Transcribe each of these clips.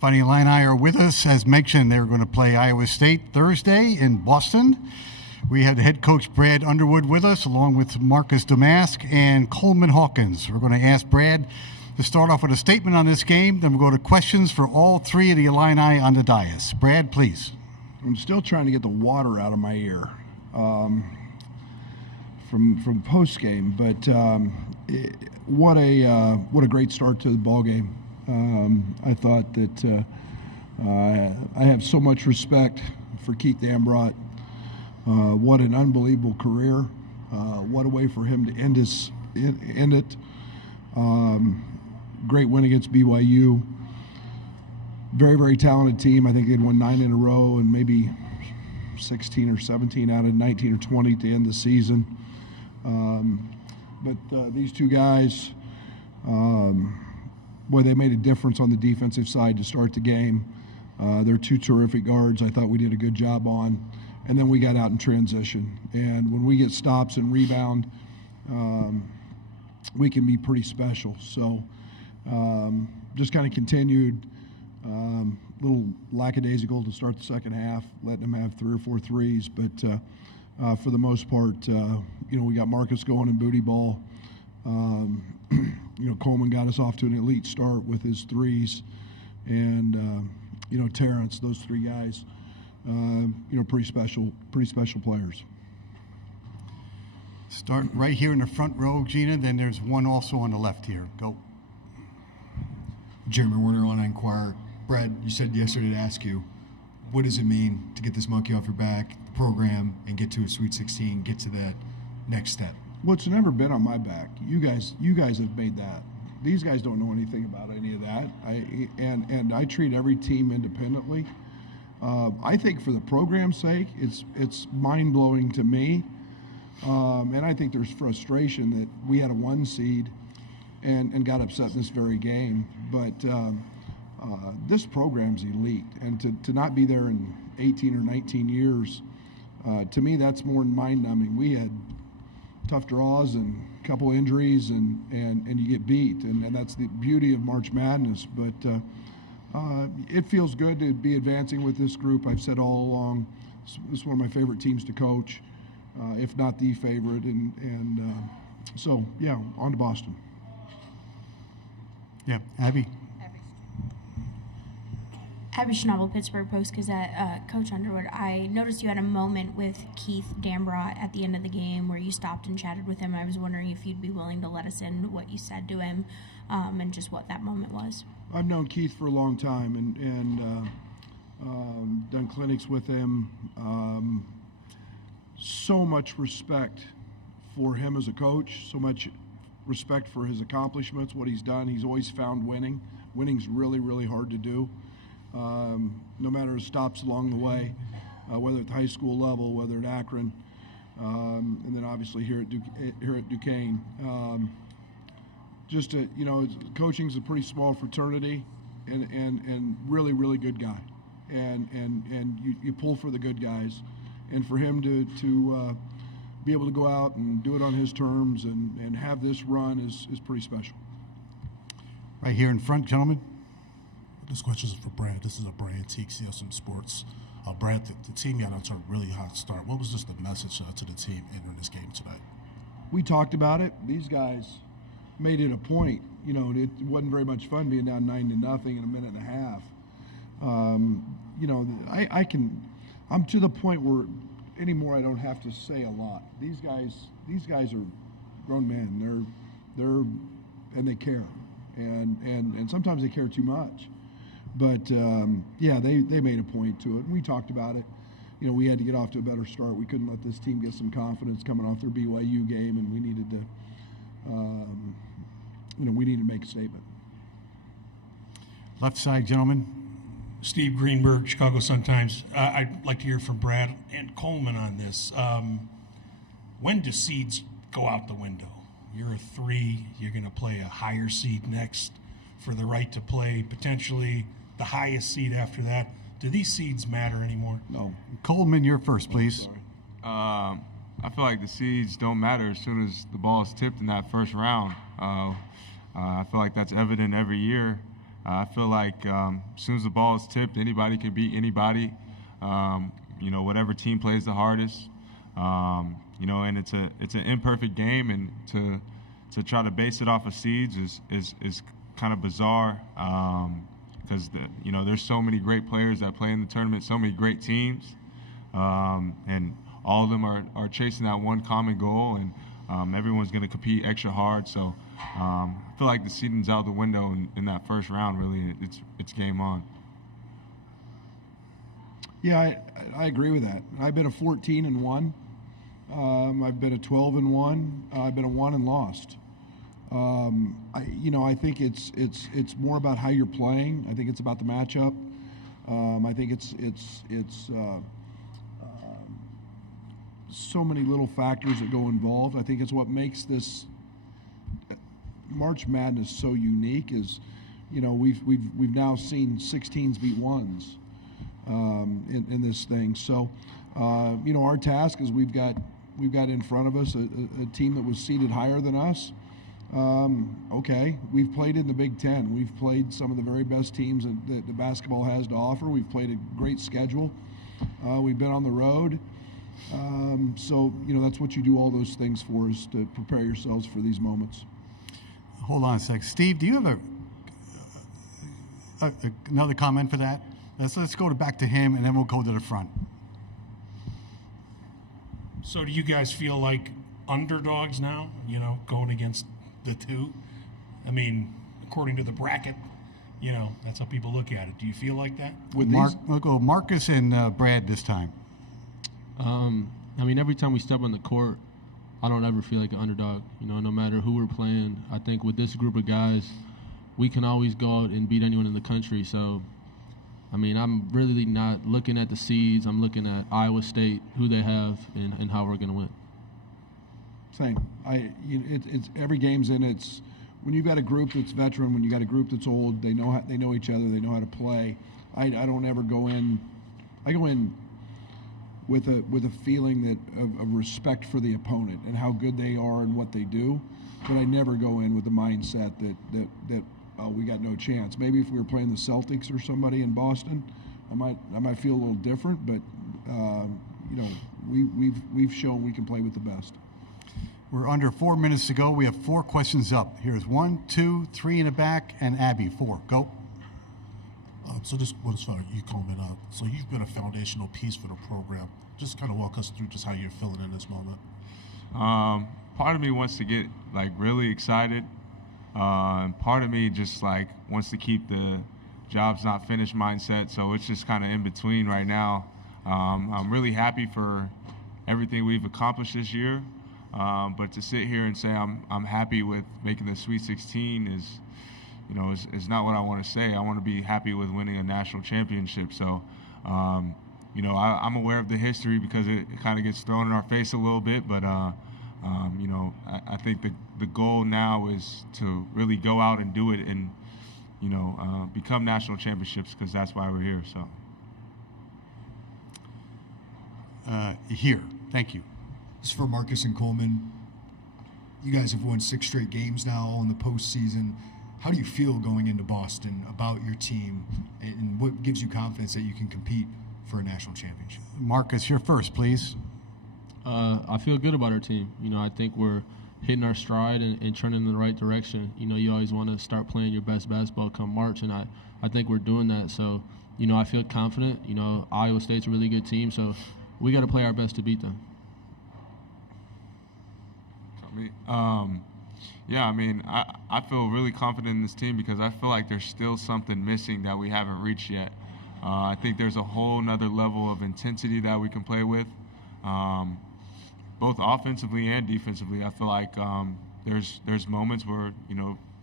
Fighting Illini are with us. As mentioned, they're going to play Iowa State Thursday in Boston. We have the head coach Brad Underwood with us, along with Marcus Domask and Coleman Hawkins. We're going to ask Brad to start off with a statement on this game, then we'll go to questions for all three of the Illini on the dais. Brad, please. I'm still trying to get the water out of my ear from postgame, but what a great start to the ball game. I thought that I have so much respect for Keith Dambrot. What an unbelievable career! What a way for him to end it. Great win against BYU. Very, very talented team. I think they'd won 9 in a row and maybe 16 or 17 out of 19 or 20 to end the season. But these two guys, boy, they made a difference on the defensive side to start the game. They're two terrific guards. I thought we did a good job on. And then we got out in transition. And when we get stops and rebound, we can be pretty special. So just kind of continued little lackadaisical to start the second half, letting them have 3 or 4 threes. But for the most part, we got Marcus going in booty ball. Coleman got us off to an elite start with his threes. And, Terrence, those 3 guys, pretty special players. Start right here in the front row, Gina. Then there's one also on the left here. Go. Jeremy Warner, Illini Inquirer. Brad, you said yesterday to ask you, what does it mean to get this monkey off your back, the program, and get to a Sweet 16, get to that next step? Well, it's never been on my back. You guys have made that. These guys don't know anything about any of that. And I treat every team independently. I think for the program's sake, it's mind-blowing to me. And I think there's frustration that we had a 1 seed and got upset in this very game. But this program's elite. And to not be there in 18 or 19 years, to me, that's more mind-numbing. We had tough draws and a couple injuries, and you get beat. And that's the beauty of March Madness. But it feels good to be advancing with this group. I've said all along, it's one of my favorite teams to coach, if not the favorite. So, yeah, on to Boston. Yeah, Abby. Abby Schnabel, Pittsburgh Post-Gazette. Coach Underwood, I noticed you had a moment with Keith Dambrot at the end of the game where you stopped and chatted with him. I was wondering if you'd be willing to let us in what you said to him and just what that moment was. I've known Keith for a long time and done clinics with him. So much respect for him as a coach, so much respect for his accomplishments, what he's done. He's always found winning. Winning's really, really hard to do. No matter the stops along the way, whether at the high school level, whether at Akron, and then obviously here at Duquesne. Coaching's a pretty small fraternity, and really, really good guy, and you pull for the good guys, and for him to be able to go out and do it on his terms and have this run is pretty special. Right here in front, gentlemen. This question is for Brad. This is a Brad Teague, CSM Sports. Brad, the team got on to a really hot start. What was just the message to the team entering this game tonight? We talked about it. These guys made it a point. It wasn't very much fun being down 9-0 in a minute and a half. I'm to the point where anymore I don't have to say a lot. These guys are grown men. And they care. And sometimes they care too much. But, they made a point to it. And we talked about it. We had to get off to a better start. We couldn't let this team get some confidence coming off their BYU game, and we needed to make a statement. Left side, gentlemen. Steve Greenberg, Chicago Sun-Times. I'd like to hear from Brad and Coleman on this. When do seeds go out the window? You're a 3. You're going to play a higher seed next for the right to play potentially the highest seed after that. Do these seeds matter anymore? No. Coleman, you're first, please. I feel like the seeds don't matter as soon as the ball is tipped in that first round. I feel like that's evident every year. I feel like as soon as the ball is tipped, anybody can beat anybody. Whatever team plays the hardest. And it's an imperfect game, and to try to base it off of seeds is kind of bizarre because there's so many great players that play in the tournament, so many great teams, and all of them are chasing that one common goal, and everyone's going to compete extra hard. So I feel like the seeding's out the window in that first round. Really, it's game on. Yeah, I agree with that. I've been a 14-1. I've been a 12-1. I've been a 1 and lost. I think it's more about how you're playing. I think it's about the matchup. I think it's so many little factors that go involved. I think it's what makes this March Madness so unique. Is we've now seen 16s beat 1s in this thing. So our task is we've got in front of us a team that was seeded higher than us. Okay, we've played in the Big Ten. We've played some of the very best teams that the basketball has to offer. We've played a great schedule. We've been on the road. So that's what you do all those things for, is to prepare yourselves for these moments. Hold on a sec. Steve, do you have another comment for that? Let's go back to him, and then we'll go to the front. So do you guys feel like underdogs now, going against the two? I mean, according to the bracket, that's how people look at it. Do you feel like that? We'll go Marcus and Brad this time. Every time we step on the court, I don't ever feel like an underdog. No matter who we're playing, I think with this group of guys, we can always go out and beat anyone in the country. So, I'm really not looking at the seeds. I'm looking at Iowa State, who they have, and how we're going to win. Same. It's every game's in. It's when you've got a group that's veteran, when you got a group that's old, they know each other, they know how to play. I don't ever go in. I go in with a feeling of respect for the opponent and how good they are and what they do, but I never go in with the mindset that we got no chance. Maybe if we were playing the Celtics or somebody in Boston, I might feel a little different, but we've shown we can play with the best. We're under 4 minutes to go. We have 4 questions up. Here's 1, 2, 3 in the back, and Abby, 4. Go. So this was for you, Coleman. So you've been a foundational piece for the program. Just kind of walk us through just how you're feeling in this moment. Part of me wants to get really excited. Part of me just wants to keep the jobs not finished mindset. So it's just kind of in between right now. I'm really happy for everything we've accomplished this year. But to sit here and say I'm happy with making the Sweet 16 is not what I want to say. I want to be happy with winning a national championship. So, I'm aware of the history because it kind of gets thrown in our face a little bit. But, I think the goal now is to really go out and do it and, become national championships, because that's why we're here. So. Here. Thank you. This is for Marcus and Coleman. You guys have won 6 straight games now, all in the postseason. How do you feel going into Boston about your team, and what gives you confidence that you can compete for a national championship? Marcus, you're first, please. I feel good about our team. I think we're hitting our stride and turning in the right direction. You always want to start playing your best basketball come March, and I think we're doing that. So, I feel confident. Iowa State's a really good team, so we got to play our best to beat them. I feel really confident in this team because I feel like there's still something missing that we haven't reached yet. I think there's a whole nother level of intensity that we can play with, both offensively and defensively. I feel like there's moments where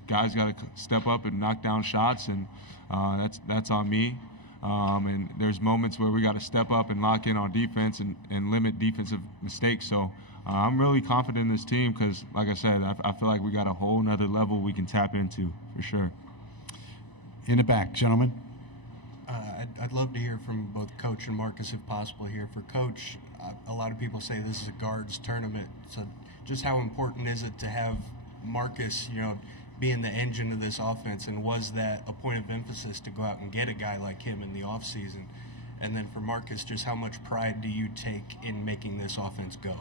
guys got to step up and knock down shots, and that's on me. And there's moments where we got to step up and lock in on defense and limit defensive mistakes. So. I'm really confident in this team because, like I said, I feel like we got a whole nother level we can tap into for sure. In the back, gentlemen. I'd love to hear from both Coach and Marcus if possible here. For Coach, a lot of people say this is a guards tournament. So just how important is it to have Marcus, being the engine of this offense, and was that a point of emphasis to go out and get a guy like him in the offseason? And then for Marcus, just how much pride do you take in making this offense go?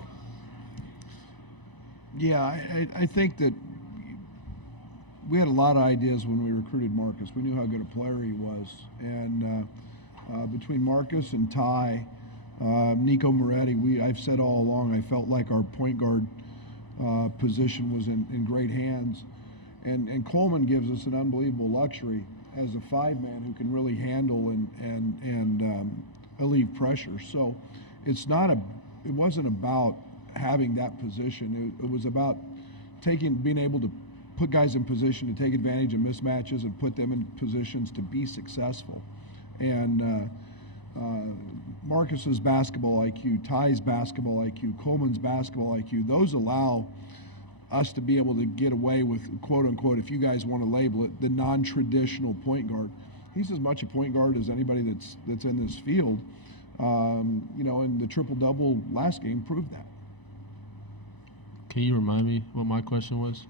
Yeah, I think that we had a lot of ideas when we recruited Marcus. We knew how good a player he was. And between Marcus and Ty, Nico Moretti, I've said all along, I felt like our point guard position was in great hands. And Coleman gives us an unbelievable luxury as a five-man who can really handle and alleviate pressure. So it wasn't about having that position. It was about being able to put guys in position to take advantage of mismatches and put them in positions to be successful. And Marcus's basketball IQ, Ty's basketball IQ, Coleman's basketball IQ, those allow us to be able to get away with, quote unquote, if you guys want to label it, the non-traditional point guard. He's as much a point guard as anybody that's in this field. And the triple-double last game proved that. Can you remind me what my question was?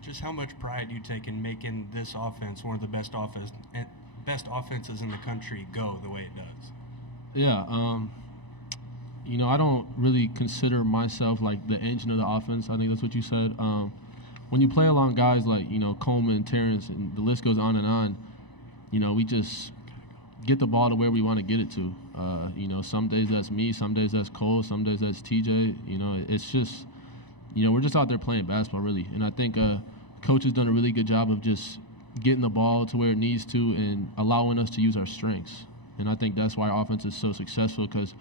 Just how much pride you take in making this offense one of the best offenses in the country go the way it does? Yeah, I don't really consider myself like the engine of the offense. I think that's what you said. When you play along guys like, Coleman, Terrence, and the list goes on and on, we just get the ball to where we want to get it to. Some days that's me, some days that's Cole, some days that's TJ. It's just, we're just out there playing basketball, really. And I think Coach has done a really good job of just getting the ball to where it needs to and allowing us to use our strengths. And I think that's why our offense is so successful, because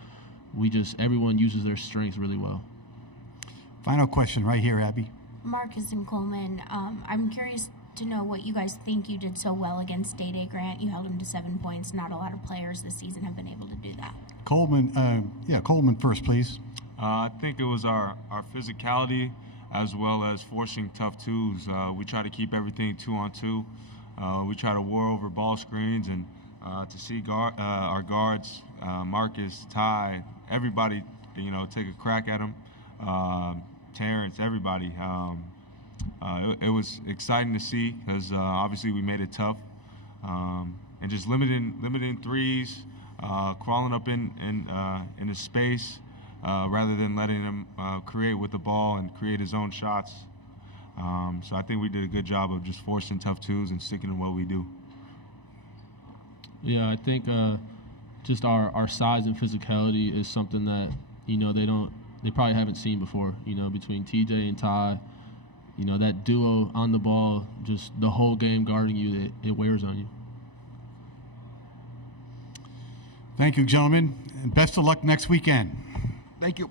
everyone uses their strengths really well. Final question right here, Abby. Marcus and Coleman, I'm curious to know what you guys think you did so well against Day Grant. You held him to 7 points. Not a lot of players this season have been able to do that. Coleman first, please. I think it was our physicality as well as forcing tough twos. We try to keep everything 2-on-2. We try to war over ball screens, and to see our guards, Marcus, Ty, everybody, take a crack at him. Terrence, everybody. It was exciting to see, because obviously we made it tough, and just limiting threes, crawling up in the space, rather than letting him create with the ball and create his own shots. So I think we did a good job of just forcing tough twos and sticking to what we do. Yeah, I think just our size and physicality is something that they probably haven't seen before. Between TJ and Ty, that duo on the ball, just the whole game guarding you, it wears on you. Thank you, gentlemen, and best of luck next weekend. Thank you.